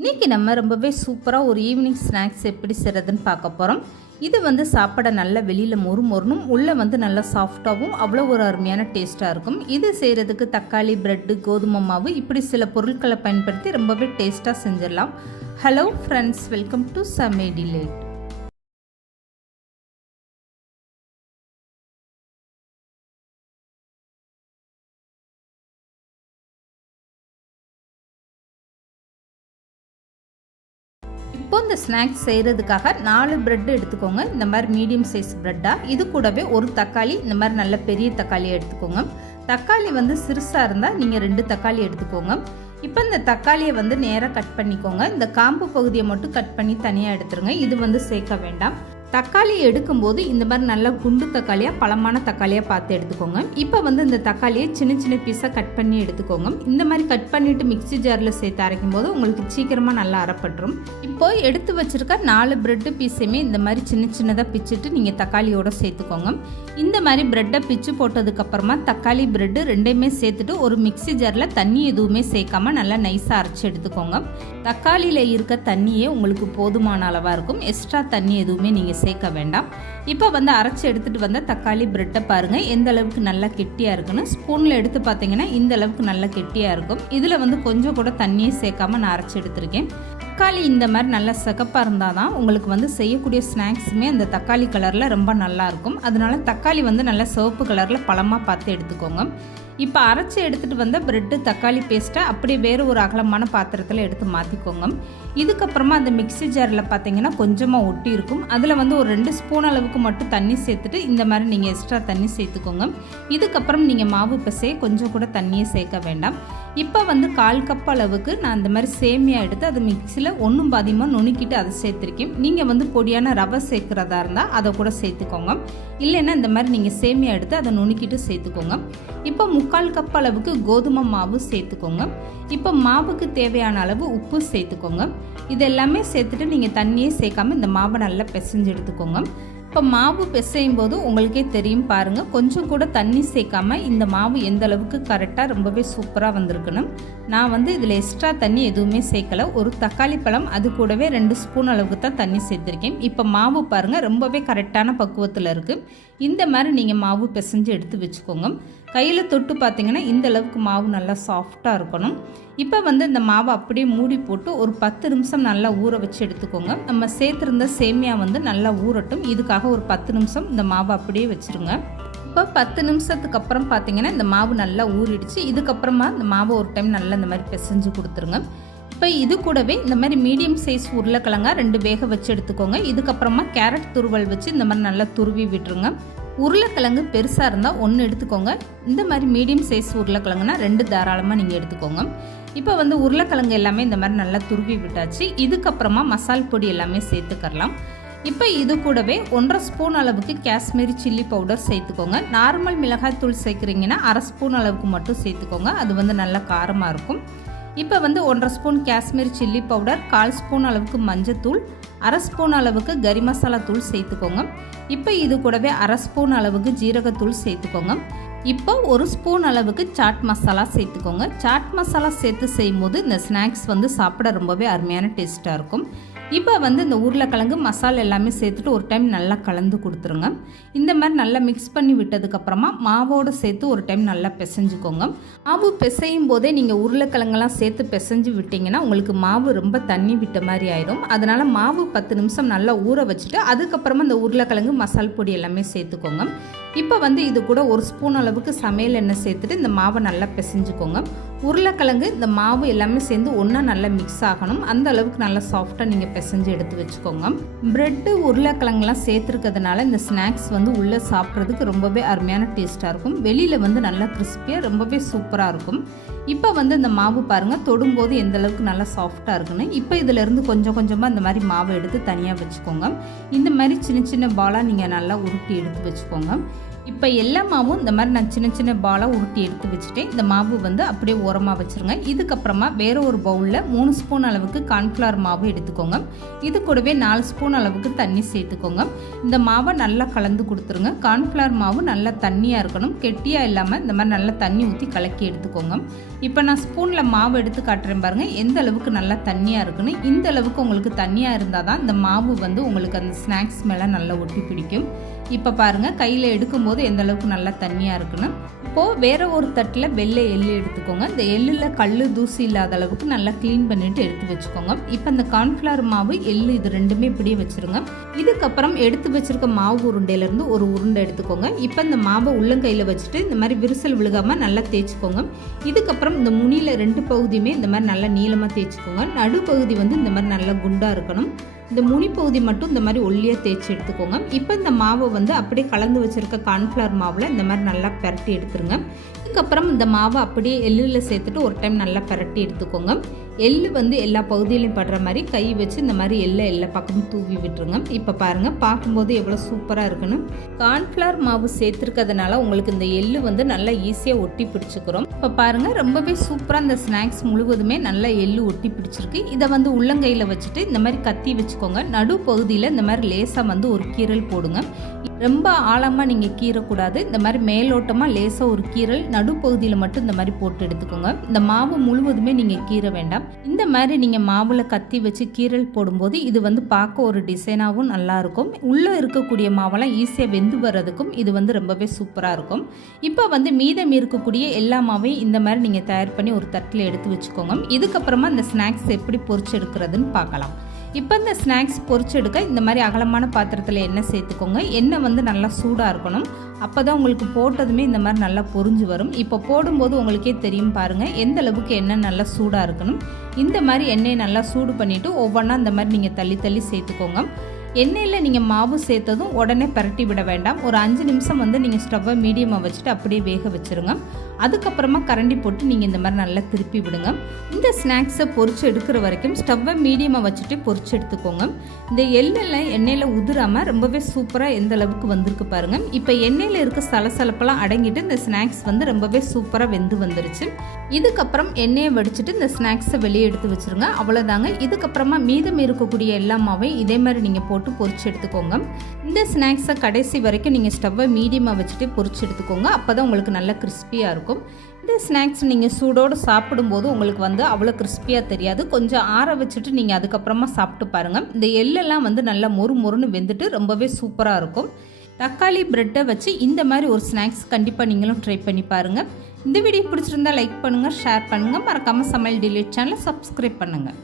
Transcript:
இன்றைக்கி நம்ம ரொம்பவே சூப்பராக ஒரு ஈவினிங் ஸ்நாக்ஸ் எப்படி செய்கிறதுன்னு பார்க்க போகிறோம். இது வந்து சாப்பிட நல்ல வெளியில் மொறுமொறுனும் உள்ளே வந்து நல்லா சாஃப்டாகவும் அவ்வளோ ஒரு அருமையான டேஸ்ட்டாக இருக்கும். இது செய்கிறதுக்கு தக்காளி, ப்ரெட்டு, கோதுமை மாவு இப்படி சில பொருட்களை பயன்படுத்தி ரொம்பவே டேஸ்ட்டாக செஞ்சிடலாம். ஹலோ ஃப்ரெண்ட்ஸ், வெல்கம் டு சமே டிலேட். இப்போ இந்த ஸ்நாக்ஸ் செய்கிறதுக்காக 4 ப்ரெட் எடுத்துக்கோங்க. இந்த மாதிரி மீடியம் சைஸ் ப்ரெட்டாக. இது கூடவே ஒரு தக்காளி, இந்த மாதிரி நல்ல பெரிய தக்காளியை எடுத்துக்கோங்க. தக்காளி வந்து சிறுசாக இருந்தால் நீங்கள் 2 தக்காளி எடுத்துக்கோங்க. இப்போ இந்த தக்காளியை வந்து நேராக கட் பண்ணிக்கோங்க. இந்த காம்பு பகுதியை மட்டும் கட் பண்ணி தனியாக எடுத்துருங்க. இது வந்து சேர்க்க வேண்டாம். தக்காளி எடுக்கும்போது இந்த மாதிரி நல்லா குண்டு தக்காளியாக பழமான தக்காளியாக பார்த்து எடுத்துக்கோங்க. இப்போ வந்து இந்த தக்காளியை சின்ன சின்ன பீஸாக கட் பண்ணி எடுத்துக்கோங்க. இந்த மாதிரி கட் பண்ணிவிட்டு மிக்ஸி ஜாரில் சேர்த்து அரைக்கும் போது உங்களுக்கு சீக்கிரமாக நல்லா அரைப்பட்டுரும். இப்போ எடுத்து வச்சுருக்க 4 ப்ரெட்டு பீஸையுமே இந்த மாதிரி சின்ன சின்னதாக பிச்சுட்டு நீங்கள் தக்காளியோடு சேர்த்துக்கோங்க. இந்த மாதிரி ப்ரெட்டை பிச்சு போட்டதுக்கப்புறமா தக்காளி, ப்ரெட்டு ரெண்டையுமே சேர்த்துட்டு ஒரு மிக்ஸி ஜாரில் தண்ணி எதுவுமே சேர்க்காம நல்லா நைஸாக அரைச்சி எடுத்துக்கோங்க. தக்காளியில் இருக்க தண்ணியே உங்களுக்கு போதுமான அளவாக இருக்கும். எக்ஸ்ட்ரா தண்ணி எதுவுமே நீங்கள் சேர்க்க வேண்டாம். இப்போ வந்து அரைச்சி எடுத்துகிட்டு வந்த தக்காளி ப்ரெட்டை பாருங்கள் எந்த அளவுக்கு நல்லா கெட்டியாக இருக்குன்னு. ஸ்பூனில் எடுத்து பார்த்தீங்கன்னா இந்த அளவுக்கு நல்லா கெட்டியாக இருக்கும். இதில் வந்து கொஞ்சம் கூட தண்ணியே சேர்க்காம நான் அரைச்சி எடுத்திருக்கேன். தக்காளி இந்த மாதிரி நல்லா சிகப்பாக இருந்தால் தான் உங்களுக்கு வந்து செய்யக்கூடிய ஸ்நாக்ஸுமே அந்த தக்காளி கலரில் ரொம்ப நல்லாயிருக்கும். அதனால தக்காளி வந்து நல்லா சிவப்பு கலரில் பழமாக பார்த்து எடுத்துக்கோங்க. இப்போ அரைச்சி எடுத்துகிட்டு வந்த ப்ரெட்டு தக்காளி பேஸ்ட்டை அப்படியே வேறு ஒரு அகலமான பாத்திரத்தில் எடுத்து மாற்றிக்கோங்க. இதுக்கப்புறமா அந்த மிக்ஸி ஜாரில் பார்த்தீங்கன்னா கொஞ்சமாக ஒட்டி இருக்கும். அதில் வந்து ஒரு 2 ஸ்பூன் அளவுக்கு மட்டும் தண்ணி சேர்த்துட்டு இந்த மாதிரி நீங்கள் எக்ஸ்ட்ரா தண்ணி சேர்த்துக்கோங்க. இதுக்கப்புறம் நீங்கள் மாவு பிசைய கொஞ்சம் கூட தண்ணியை சேர்க்க வேண்டாம். இப்போ வந்து 1/4 கப் அளவுக்கு நான் இந்த மாதிரி சேமியா எடுத்து அதை மிக்ஸியில் ஒன்றும் பாதியமாக நுணுக்கிட்டு அதை சேர்த்துருக்கேன். நீங்கள் வந்து பொடியான ரவை சேர்க்குறதா இருந்தால் அதை கூட சேர்த்துக்கோங்க. இல்லைன்னா இந்த மாதிரி நீங்கள் சேமியா எடுத்து அதை நுணுக்கிட்டு சேர்த்துக்கோங்க. இப்போ 3/4 கப் அளவுக்கு கோதுமை மாவு சேர்த்துக்கோங்க. இப்போ மாவுக்கு தேவையான அளவு உப்பு சேர்த்துக்கோங்க. இது எல்லாமே சேர்த்துட்டு நீங்கள் தண்ணியே சேர்க்காம இந்த மாவை நல்லா பிசைஞ்சு எடுத்துக்கோங்க. இப்போ மாவு பிசையும் போது உங்களுக்கே தெரியும் பாருங்கள், கொஞ்சம் கூட தண்ணி சேர்க்காம இந்த மாவு எந்த அளவுக்கு கரெக்டாக ரொம்பவே சூப்பராக வந்திருக்குன்னு. நான் வந்து இதில் எக்ஸ்ட்ரா தண்ணி எதுவுமே சேர்க்கலை. ஒரு தக்காளி பழம் அது கூடவே 2 ஸ்பூன் அளவுக்கு தான் தண்ணி சேர்த்துருக்கேன். இப்போ மாவு பாருங்கள் ரொம்பவே கரெக்டான பக்குவத்தில் இருக்குது. இந்த மாதிரி நீங்கள் மாவு பிசைஞ்சு எடுத்து வச்சுக்கோங்க. கையில் தொட்டு பார்த்தீங்கன்னா இந்த அளவுக்கு மாவு நல்லா சாஃப்டாக இருக்கணும். இப்போ வந்து இந்த மாவை அப்படியே மூடி போட்டு ஒரு 10 நிமிஷம் நல்லா ஊற வச்சு எடுத்துக்கோங்க. நம்ம சேர்த்துருந்த சேமியா வந்து நல்லா ஊறட்டும். இதுக்காக ஒரு 10 நிமிஷம் இந்த மாவை அப்படியே வச்சுருங்க. இப்போ 10 நிமிஷத்துக்கு அப்புறம் பார்த்தீங்கன்னா இந்த மாவு நல்லா ஊறிடுச்சு. இதுக்கப்புறமா இந்த மாவை ஒரு டைம் நல்லா இந்த மாதிரி பிசைஞ்சு கொடுத்துருங்க. இப்போ இது கூடவே இந்த மாதிரி மீடியம் சைஸ் உருளைக்கிழங்கா 2 வேக வச்சு எடுத்துக்கோங்க. இதுக்கப்புறமா கேரட் துருவல் வச்சு இந்த மாதிரி நல்லா துருவி விட்டுருங்க. உருளைக்கிழங்கு பெருசாக இருந்தால் 1 எடுத்துக்கோங்க. இந்த மாதிரி மீடியம் சைஸ் உருளைக்கிழங்குனா 2 தாராளமாக நீங்கள் எடுத்துக்கோங்க. இப்போ வந்து உருளைக்கிழங்கு எல்லாமே இந்த மாதிரி நல்லா துருவி விட்டாச்சு. இதுக்கப்புறமா மசால் பொடி எல்லாமே சேர்த்துக்கலாம். இப்போ இது கூடவே 1/2 ஸ்பூன் அளவுக்கு காஷ்மீரி சில்லி பவுடர் சேர்த்துக்கோங்க. நார்மல் மிளகாய் தூள் சேர்க்குறீங்கன்னா 1/2 ஸ்பூன் அளவுக்கு மட்டும் சேர்த்துக்கோங்க. அது வந்து நல்லா காரமாக இருக்கும். இப்போ வந்து 1/2 spoon Kashmiri chilli powder, 1/4 spoon அளவுக்கு மஞ்சத்தூள், 1/2 ஸ்பூன் அளவுக்கு கரி மசாலா தூள் சேர்த்துக்கோங்க. இப்போ இது கூடவே 1/2 ஸ்பூன் அளவுக்கு ஜீரகத்தூள் சேர்த்துக்கோங்க. இப்போ 1 ஸ்பூன் அளவுக்கு சாட் மசாலா சேர்த்துக்கோங்க. சாட் மசாலா சேர்த்து செய்யும்போது இந்த ஸ்நாக்ஸ் வந்து சாப்பிட ரொம்பவே அருமையான டேஸ்ட்டாக இருக்கும். இப்போ வந்து இந்த உருளைக்கிழங்கு மசாலா எல்லாமே சேர்த்துட்டு ஒரு டைம் நல்லா கலந்து கொடுத்துருங்க. இந்த மாதிரி நல்லா மிக்ஸ் பண்ணி விட்டதுக்கப்புறமா மாவோடு சேர்த்து ஒரு டைம் நல்லா பிசைஞ்சுக்கோங்க. மாவு பிசையும் போதே நீங்கள் உருளைக்கிழங்கெல்லாம் சேர்த்து பிசைஞ்சு விட்டிங்கன்னா உங்களுக்கு மாவு ரொம்ப தண்ணி விட்ட மாதிரி ஆயிடும். அதனால் மாவு 10 நிமிஷம் நல்லா ஊற வச்சுட்டு அதுக்கப்புறமா இந்த உருளைக்கிழங்கு மசால் பொடி எல்லாமே சேர்த்துக்கோங்க. இப்போ வந்து இது கூட 1 ஸ்பூன் அளவுக்கு சமையல் எண்ணெய் சேர்த்துட்டு இந்த மாவை நல்லா பிசைஞ்சுக்கோங்க. உருளைக்கிழங்கு இந்த மாவு எல்லாமே சேர்ந்து ஒன்றா நல்லா மிக்ஸ் ஆகணும். அந்த அளவுக்கு நல்லா சாஃப்டாக நீங்கள் பிசைஞ்சு எடுத்து வச்சுக்கோங்க. ப்ரெட்டு உருளைக்கிழங்குலாம் சேர்த்துருக்கிறதுனால இந்த ஸ்நாக்ஸ் வந்து உள்ளே சாப்பிட்றதுக்கு ரொம்பவே அருமையான டேஸ்ட்டாக இருக்கும். வெளியில் வந்து நல்லா கிறிஸ்பியாக ரொம்பவே சூப்பராக இருக்கும். இப்போ வந்து இந்த மாவு பாருங்கள் தொடும்போது எந்த அளவுக்கு நல்லா சாஃப்டாக இருக்குன்னு. இப்போ இதிலேருந்து கொஞ்சம் கொஞ்சமாக இந்த மாதிரி மாவை எடுத்து தனியாக வச்சுக்கோங்க. இந்த மாதிரி சின்ன சின்ன பாலாக நீங்கள் நல்லா உருட்டி எடுத்து வச்சுக்கோங்க. இப்போ எல்லா மாவும் இந்த மாதிரி நான் சின்ன சின்ன பாலாக உருட்டி எடுத்து வச்சுட்டேன். இந்த மாவு வந்து அப்படியே ஓரமாக வச்சுருங்க. இதுக்கப்புறமா வேறு ஒரு பவுலில் 3 ஸ்பூன் அளவுக்கு கார்ன்ஃப்ளவர் மாவு எடுத்துக்கோங்க. இது கூடவே 4 ஸ்பூன் அளவுக்கு தண்ணி சேர்த்துக்கோங்க. இந்த மாவை நல்லா கலந்து கொடுத்துருங்க. கார்ன்ஃப்ளவர் மாவு நல்லா தண்ணியாக இருக்கணும், கெட்டியாக இல்லாமல் இந்த மாதிரி நல்லா தண்ணி ஊற்றி கலக்கி எடுத்துக்கோங்க. இப்போ நான் ஸ்பூனில் மாவு எடுத்து காட்டுறேன் பாருங்கள், எந்த அளவுக்கு நல்லா தண்ணியாக இருக்குன்னு. இந்த அளவுக்கு உங்களுக்கு தண்ணியாக இருந்தால் தான் இந்த மாவு வந்து உங்களுக்கு அந்த ஸ்நாக்ஸ் மேலே நல்லா ஒட்டி பிடிக்கும். இப்போ பாருங்கள், கையில் எடுக்கும்போது எந்த அளவுக்கு நல்லா தண்ணியாக இருக்குன்னு. இப்போது வேறு ஒரு தட்டில் வெள்ளை எள்ளு எடுத்துக்கோங்க. இந்த எள்ளில் கல் தூசி இல்லாத அளவுக்கு நல்லா க்ளீன் பண்ணிவிட்டு எடுத்து வச்சுக்கோங்க. இப்போ இந்த கார்ன்ஃப்ளவர் மாவு எள்ளு இது ரெண்டுமே இப்படியே வச்சுருங்க. இதுக்கப்புறம் எடுத்து வச்சுருக்க மாவு உருண்டையிலேருந்து ஒரு உருண்டை எடுத்துக்கோங்க. இப்போ இந்த மாவை உள்ளங்கையில் வச்சுட்டு இந்த மாதிரி விரிசல் விழுகாமல் நல்லா தேய்ச்சிக்கோங்க. இதுக்கப்புறம் இந்த முனியில் 2 பகுதியுமே இந்த மாதிரி நல்லா நீளமாக தேய்ச்சிக்கோங்க. நடுப்பகுதி வந்து இந்த மாதிரி நல்லா குண்டாக இருக்கணும். இந்த முனி பகுதி மட்டும் இந்த மாதிரி ஒல்லியாக தேய்ச்சி எடுத்துக்கோங்க. இப்போ இந்த மாவை வந்து அப்படியே கலந்து வச்சுருக்க கார்ன்ஃப்ளவர் மாவில் இந்த மாதிரி நல்லா பரட்டி எடுத்துருங்க. இதுக்கப்புறம் இந்த மாவை அப்படியே எள்ளில் சேர்த்துட்டு ஒரு டைம் நல்லா பரட்டி எடுத்துக்கோங்க. எள்ளு வந்து எல்லா பகுதியிலையும் படுற மாதிரி கை வச்சு இந்த மாதிரி எல்லா பக்கமும் தூவி விட்டுருங்க. இப்போ பாருங்கள், பார்க்கும்போது எவ்வளோ சூப்பராக இருக்குன்னு. கார்ன்ஃப்ளவர் மாவு சேர்த்துருக்கிறதுனால உங்களுக்கு இந்த எள்ளு வந்து நல்லா ஈஸியாக ஒட்டி பிடிச்சிக்கிறோம். இப்போ பாருங்கள், ரொம்பவே சூப்பராக இந்த ஸ்நாக்ஸ் முழுவதுமே நல்லா எள்ளு ஒட்டி பிடிச்சிருக்கு. இதை வந்து உள்ளங்கையில் வச்சுட்டு இந்த மாதிரி கத்தி வச்சுக்கோங்க. நடு பகுதியில் இந்த மாதிரி லேசாக வந்து ஒரு கீறல் போடுங்க. ரொம்ப ஆழமாக நீங்கள் கீறக்கூடாது. இந்த மாதிரி மேலோட்டமாக லேசாக ஒரு கீறல் நடுப்பகுதியில் மட்டும் இந்த மாதிரி போட்டு எடுத்துக்கோங்க. இந்த மாவு முழுவதுமே நீங்கள் கீற வேண்டாம். இந்த மாதிரி நீங்கள் மாவில் கத்தி வச்சு கீறல் போடும்போது இது வந்து பார்க்க ஒரு டிசைனாகவும் நல்லாயிருக்கும். உள்ளே இருக்கக்கூடிய மாவெல்லாம் ஈஸியாக வெந்து வர்றதுக்கும் இது வந்து ரொம்பவே சூப்பராக இருக்கும். இப்போ வந்து மீதம் இருக்கக்கூடிய எல்லா மாவையும் இந்த மாதிரி நீங்கள் தயார் பண்ணி ஒரு தட்டில் எடுத்து வச்சுக்கோங்க. இதுக்கப்புறமா இந்த ஸ்நாக்ஸ் எப்படி பொரிச்சு எடுக்கிறதுன்னு பார்க்கலாம். இப்போ இந்த ஸ்நாக்ஸ் பொரிச்சு எடுக்க இந்த மாதிரி அகலமான பாத்திரத்தில் எண்ணெய் சேர்த்துக்கோங்க. எண்ணெய் வந்து நல்லா சூடாக இருக்கணும். அப்போ தான் உங்களுக்கு போட்டதுமே இந்த மாதிரி நல்லா பொரிஞ்சு வரும். இப்போ போடும்போது உங்களுக்கே தெரியும் பாருங்கள், எந்த அளவுக்கு எண்ணெய் நல்லா சூடாக இருக்கணும். இந்த மாதிரி எண்ணெயை நல்லா சூடு பண்ணிவிட்டு ஒவ்வொன்றா இந்த மாதிரி நீங்கள் தள்ளி தள்ளி சேர்த்துக்கோங்க. எண்ணெயில் நீங்கள் மாவு சேர்த்ததும் உடனே பரட்டி விட வேண்டாம். ஒரு 5 நிமிஷம் வந்து நீங்கள் ஸ்டவ்வை மீடியமாக வச்சுட்டு அப்படியே வேக வச்சுருங்க. அதுக்கப்புறமா கரண்டி போட்டு நீங்கள் இந்த மாதிரி நல்லா திருப்பி விடுங்க. இந்த ஸ்நாக்ஸை பொரிச்சு எடுக்கிற வரைக்கும் ஸ்டவ்வை மீடியமாக வச்சுட்டு பொரிச்சு எடுத்துக்கோங்க. இந்த எள்ளெல்லாம் எண்ணெயில் உதிராமல் ரொம்பவே சூப்பராக எந்த அளவுக்கு வந்திருக்கு பாருங்கள். இப்போ எண்ணெயில் இருக்க சலசலப்பெல்லாம் அடங்கிட்டு இந்த ஸ்நாக்ஸ் வந்து ரொம்பவே சூப்பராக வெந்து வந்துருச்சு. இதுக்கப்புறம் எண்ணெயை வடிச்சிட்டு இந்த ஸ்நாக்ஸை வெளியே எடுத்து வச்சுருங்க. அவ்வளோதாங்க. இதுக்கப்புறமா மீதம் இருக்கக்கூடிய எல்லா மாவையும் இதே மாதிரி நீங்கள் போட்டு பொரிச்சு எடுத்துக்கோங்க. இந்த ஸ்நாக்ஸை கடைசி வரைக்கும் நீங்கள் ஸ்டவ்வை மீடியமாக வச்சுட்டு பொரிச்சு எடுத்துக்கோங்க. அப்போ தான் உங்களுக்கு நல்லா கிறிஸ்பியாக இருக்கும். இந்த ஸ்நாக்ஸ் நீங்கள் சூடோடு சாப்பிடும்போது உங்களுக்கு வந்து அவ்வளோ கிறிஸ்பியாக தெரியாது. கொஞ்சம் ஆற வச்சுட்டு நீங்கள் அதுக்கப்புறமா சாப்பிட்டு பாருங்கள். இந்த எள்ளெல்லாம் வந்து நல்லா மொறுன்னு வெந்துட்டு ரொம்பவே சூப்பராக இருக்கும். தக்காளி பிரெட்டை வச்சு இந்த மாதிரி ஒரு ஸ்நாக்ஸ் கண்டிப்பாக நீங்களும் ட்ரை பண்ணி பாருங்கள். இந்த வீடியோ பிடிச்சிருந்தா லைக் பண்ணுங்கள், ஷேர் பண்ணுங்கள். மறக்காமல் சமையல் டிலீட் சேனலை சப்ஸ்கிரைப் பண்ணுங்கள்.